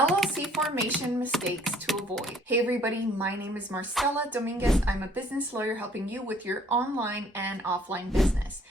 LLC formation mistakes to avoid. Hey everybody, my name is Marcella Dominguez. I'm a business lawyer helping you with your online and offline business.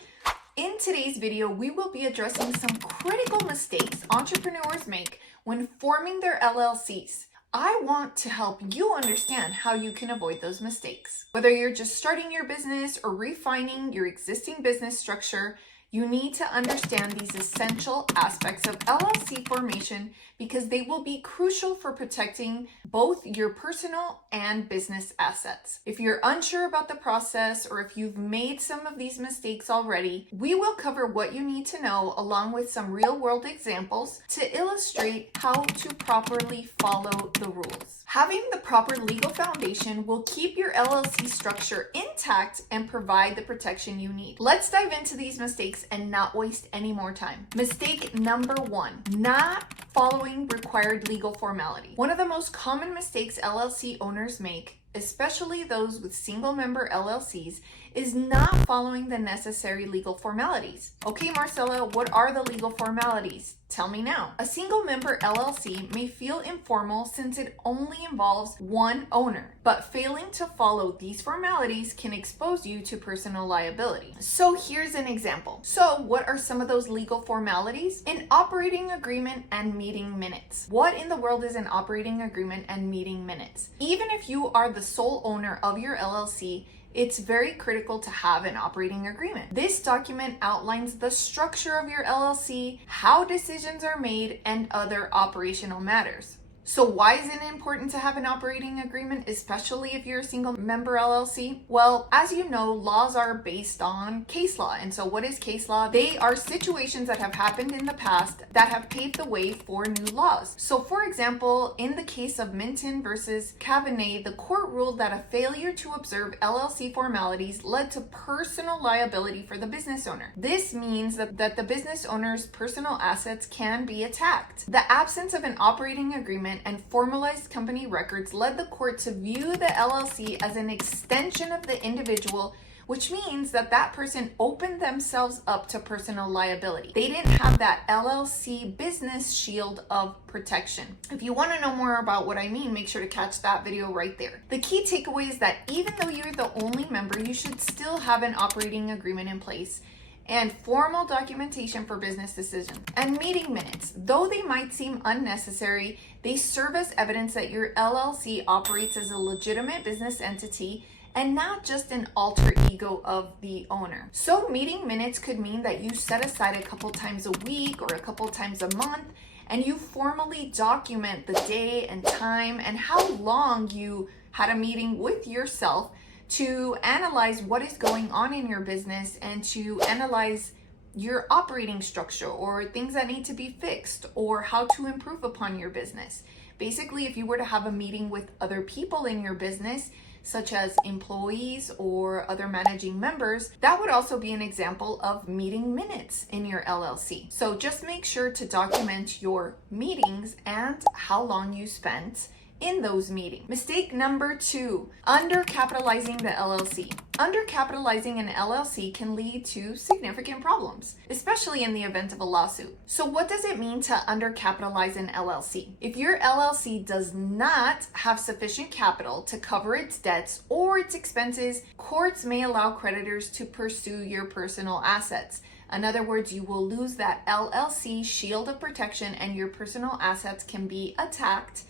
In today's video, we will be addressing some critical mistakes entrepreneurs make when forming their LLCs. I want to help you understand how you can avoid those mistakes. Whether you're just starting your business or refining your existing business structure, you need to understand these essential aspects of LLC formation because they will be crucial for protecting both your personal and business assets. If you're unsure about the process or if you've made some of these mistakes already, we will cover what you need to know along with some real-world examples to illustrate how to properly follow the rules. Having the proper legal foundation will keep your LLC structure intact and provide the protection you need. Let's dive into these mistakes and not waste any more time. Mistake number 1, not following required legal formality. One of the most common mistakes LLC owners make, especially those with single member LLCs, is not following the necessary legal formalities. Okay, Marcella, what are the legal formalities? Tell me now. A single member LLC may feel informal since it only involves one owner, but failing to follow these formalities can expose you to personal liability. So here's an example. So what are some of those legal formalities? An operating agreement and meeting minutes. What in the world is an operating agreement and meeting minutes? Even if you are the sole owner of your LLC, it's very critical to have an operating agreement. This document outlines the structure of your LLC, how decisions are made, and other operational matters. So why is it important to have an operating agreement, especially if you're a single member LLC? Well, as you know, laws are based on case law. And so what is case law? They are situations that have happened in the past that have paved the way for new laws. So for example, in the case of Minton versus Cabernet, the court ruled that a failure to observe LLC formalities led to personal liability for the business owner. This means that the business owner's personal assets can be attacked. The absence of an operating agreement and formalized company records led the court to view the LLC as an extension of the individual, which means that that person opened themselves up to personal liability. They didn't have that LLC business shield of protection. If you want to know more about what I mean, make sure to catch that video right there. The key takeaway is that even though you're the only member, you should still have an operating agreement in place and formal documentation for business decisions. And meeting minutes, though they might seem unnecessary, they serve as evidence that your LLC operates as a legitimate business entity and not just an alter ego of the owner. So meeting minutes could mean that you set aside a couple times a week or a couple times a month and you formally document the day and time and how long you had a meeting with yourself to analyze what is going on in your business and to analyze your operating structure or things that need to be fixed or how to improve upon your business. Basically, if you were to have a meeting with other people in your business, such as employees or other managing members, that would also be an example of meeting minutes in your LLC. So just make sure to document your meetings and how long you spent in those meetings. Mistake number 2, undercapitalizing the LLC. Undercapitalizing an LLC can lead to significant problems, especially in the event of a lawsuit. So what does it mean to undercapitalize an LLC? If your LLC does not have sufficient capital to cover its debts or its expenses, courts may allow creditors to pursue your personal assets. In other words, you will lose that LLC shield of protection and your personal assets can be attacked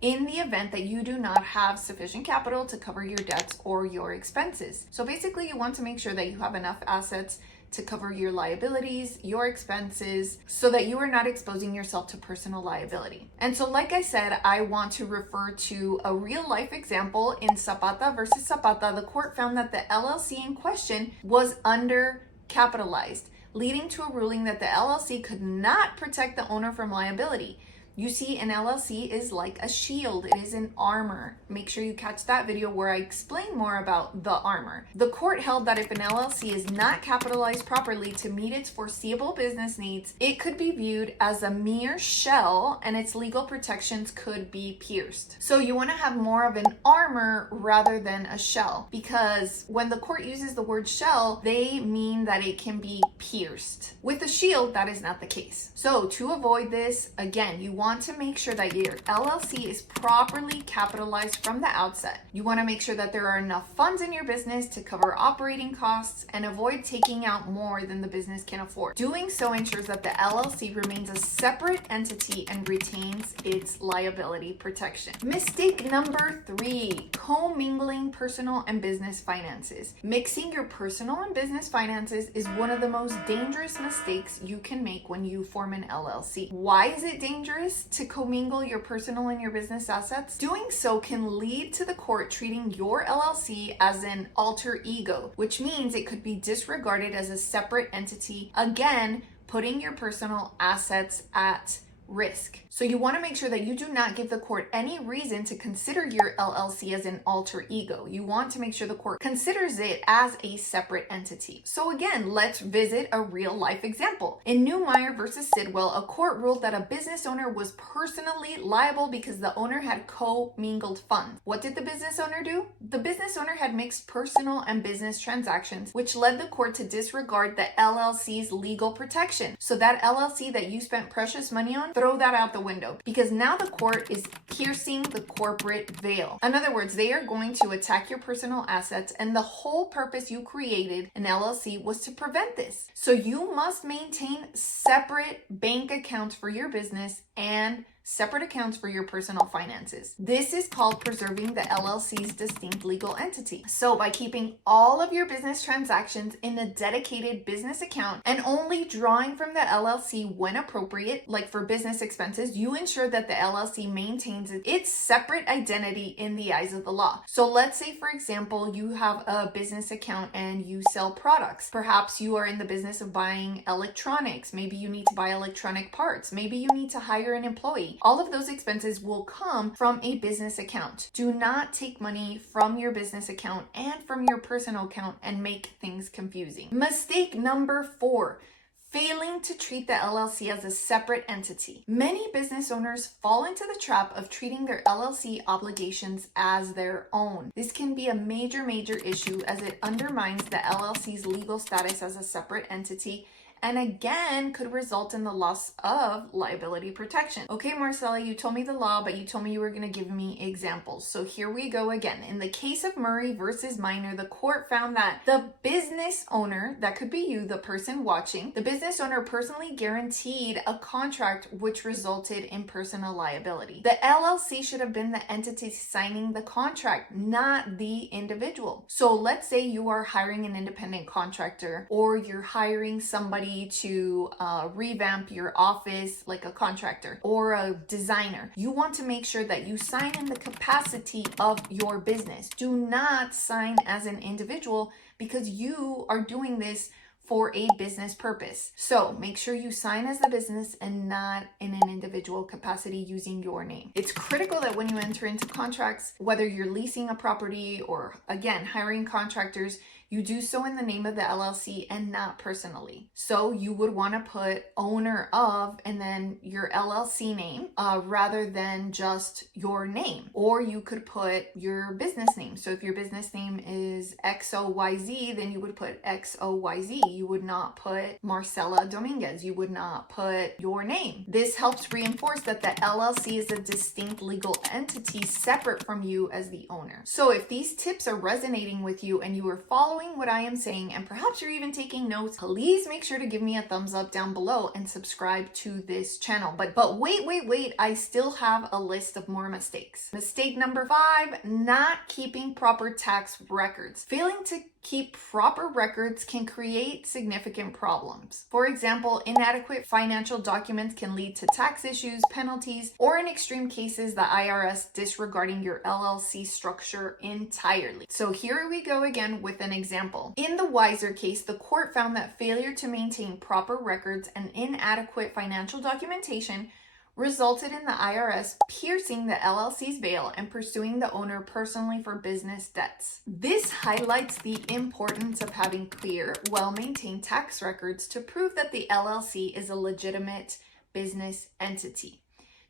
in the event that you do not have sufficient capital to cover your debts or your expenses. So basically, you want to make sure that you have enough assets to cover your liabilities, your expenses, so that you are not exposing yourself to personal liability. And so like I said, I want to refer to a real life example in Zapata versus Zapata. The court found that the LLC in question was undercapitalized, leading to a ruling that the LLC could not protect the owner from liability. You see, an LLC is like a shield. It is an armor. Make sure you catch that video where I explain more about the armor. The court held that if an LLC is not capitalized properly to meet its foreseeable business needs, it could be viewed as a mere shell and its legal protections could be pierced. So you want to have more of an armor rather than a shell, because when the court uses the word shell, they mean that it can be pierced. With a shield, that is not the case. So to avoid this, again, you want to make sure that your LLC is properly capitalized from the outset. You want to make sure that there are enough funds in your business to cover operating costs and avoid taking out more than the business can afford. Doing so ensures that the LLC remains a separate entity and retains its liability protection. Mistake number 3, commingling personal and business finances. Mixing your personal and business finances is one of the most dangerous mistakes you can make when you form an LLC. Why is it dangerous to commingle your personal and your business assets? Doing so can lead to the court treating your LLC as an alter ego, which means it could be disregarded as a separate entity, again, putting your personal assets at risk. So you want to make sure that you do not give the court any reason to consider your LLC as an alter ego. You want to make sure the court considers it as a separate entity. So again, let's visit a real life example. In Newmeyer versus Sidwell, a court ruled that a business owner was personally liable because the owner had co-mingled funds. What did the business owner do? The business owner had mixed personal and business transactions, which led the court to disregard the LLC's legal protection. So that LLC that you spent precious money on, throw that out the window, because now the court is piercing the corporate veil. In other words, they are going to attack your personal assets, and the whole purpose you created an LLC was to prevent this. So you must maintain separate bank accounts for your business and separate accounts for your personal finances. This is called preserving the LLC's distinct legal entity. So by keeping all of your business transactions in a dedicated business account and only drawing from the LLC when appropriate, like for business expenses, you ensure that the LLC maintains its separate identity in the eyes of the law. So let's say, for example, you have a business account and you sell products. Perhaps you are in the business of buying electronics. Maybe you need to buy electronic parts. Maybe you need to hire an employee. All of those expenses will come from a business account. Do not take money from your business account and from your personal account and make things confusing. Mistake number 4. Failing to treat the LLC as a separate entity. Many business owners fall into the trap of treating their LLC obligations as their own. This can be a major issue as it undermines the LLC's legal status as a separate entity, and again could result in the loss of liability protection. Okay, Marcella, you told me the law, but you told me you were going to give me examples. So here we go again. In the case of Murray versus Minor, the court found that the business owner, that could be you, the person watching, the business owner personally guaranteed a contract which resulted in personal liability. The LLC should have been the entity signing the contract, not the individual. So let's say you are hiring an independent contractor, or you're hiring somebody to revamp your office, like a contractor or a designer. You want to make sure that you sign in the capacity of your business. Do not sign as an individual, because you are doing this for a business purpose. So make sure you sign as the business and not in an individual capacity using your name. It's critical that when you enter into contracts, whether you're leasing a property or again hiring contractors, you do so in the name of the LLC and not personally. So you would want to put owner of and then your LLC name rather than just your name. Or you could put your business name. So if your business name is XOYZ, then you would put XOYZ. You would not put Marcella Dominguez. You would not put your name. This helps reinforce that the LLC is a distinct legal entity separate from you as the owner. So if these tips are resonating with you and you are following what I am saying, and perhaps you're even taking notes, please make sure to give me a thumbs up down below and subscribe to this channel. But wait, I still have a list of more mistakes. Mistake number 5, not keeping proper tax records. Failing to keep proper records can create significant problems. For example, inadequate financial documents can lead to tax issues, penalties, or in extreme cases, the IRS disregarding your LLC structure entirely. So here we go again with an example. In the Weiser case, the court found that failure to maintain proper records and inadequate financial documentation resulted in the IRS piercing the LLC's veil and pursuing the owner personally for business debts. This highlights the importance of having clear, well-maintained tax records to prove that the LLC is a legitimate business entity.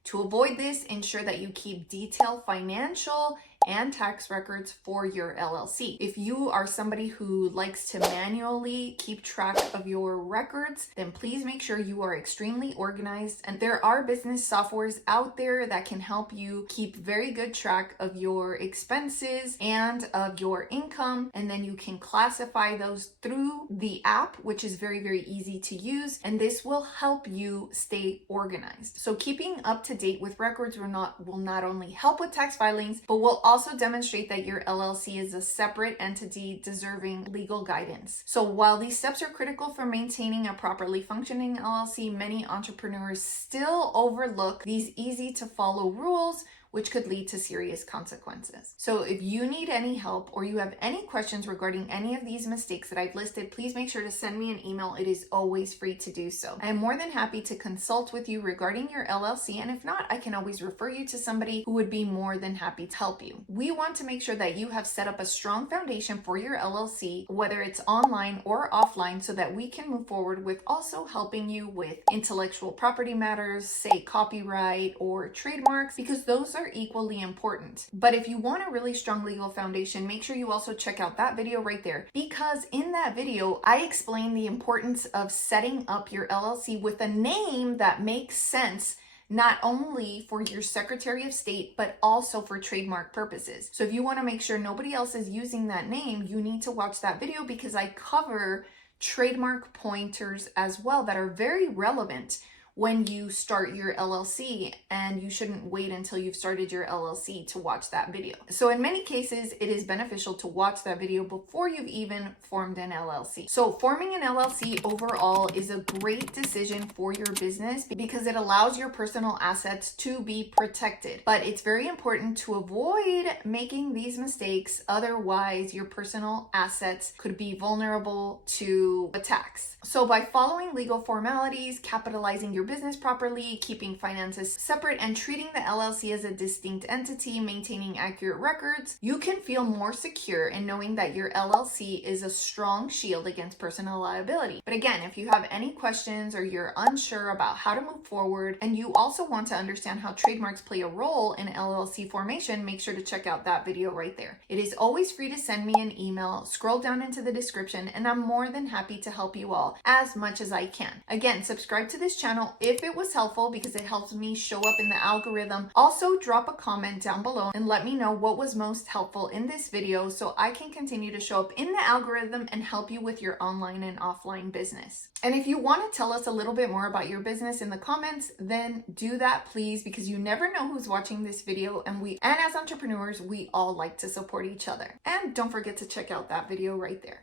To avoid this, ensure that you keep detailed financial and tax records for your LLC. If you are somebody who likes to manually keep track of your records, then please make sure you are extremely organized. And there are business softwares out there that can help you keep very good track of your expenses and of your income. And then you can classify those through the app, which is very, very easy to use. And this will help you stay organized. So keeping up to date with records will not only help with tax filings, but will also demonstrate that your LLC is a separate entity deserving legal guidance. So while these steps are critical for maintaining a properly functioning LLC, many entrepreneurs still overlook these easy to follow rules, which could lead to serious consequences. So if you need any help or you have any questions regarding any of these mistakes that I've listed, please make sure to send me an email. It is always free to do so. I am more than happy to consult with you regarding your LLC, and if not, I can always refer you to somebody who would be more than happy to help you. We want to make sure that you have set up a strong foundation for your LLC, whether it's online or offline, so that we can move forward with also helping you with intellectual property matters, say copyright or trademarks, because those are equally important. But if you want a really strong legal foundation, make sure you also check out that video right there, because in that video I explain the importance of setting up your LLC with a name that makes sense, not only for your Secretary of State, but also for trademark purposes. So if you want to make sure nobody else is using that name, you need to watch that video, because I cover trademark pointers as well that are very relevant when you start your LLC, and you shouldn't wait until you've started your LLC to watch that video. So in many cases, it is beneficial to watch that video before you've even formed an LLC. So forming an LLC overall is a great decision for your business because it allows your personal assets to be protected. But it's very important to avoid making these mistakes, otherwise your personal assets could be vulnerable to attacks. So by following legal formalities, capitalizing your business properly, keeping finances separate, and treating the LLC as a distinct entity, maintaining accurate records, you can feel more secure in knowing that your LLC is a strong shield against personal liability. But again, if you have any questions or you're unsure about how to move forward, and you also want to understand how trademarks play a role in LLC formation, make sure to check out that video right there. It is always free to send me an email. Scroll down into the description, and I'm more than happy to help you all as much as I can. Again, subscribe to this channel if it was helpful, because it helps me show up in the algorithm. Also, drop a comment down below and let me know what was most helpful in this video, so I can continue to show up in the algorithm and help you with your online and offline business. And if you want to tell us a little bit more about your business in the comments, then do that, please, because you never know who's watching this video, and as entrepreneurs, we all like to support each other. And don't forget to check out that video right there.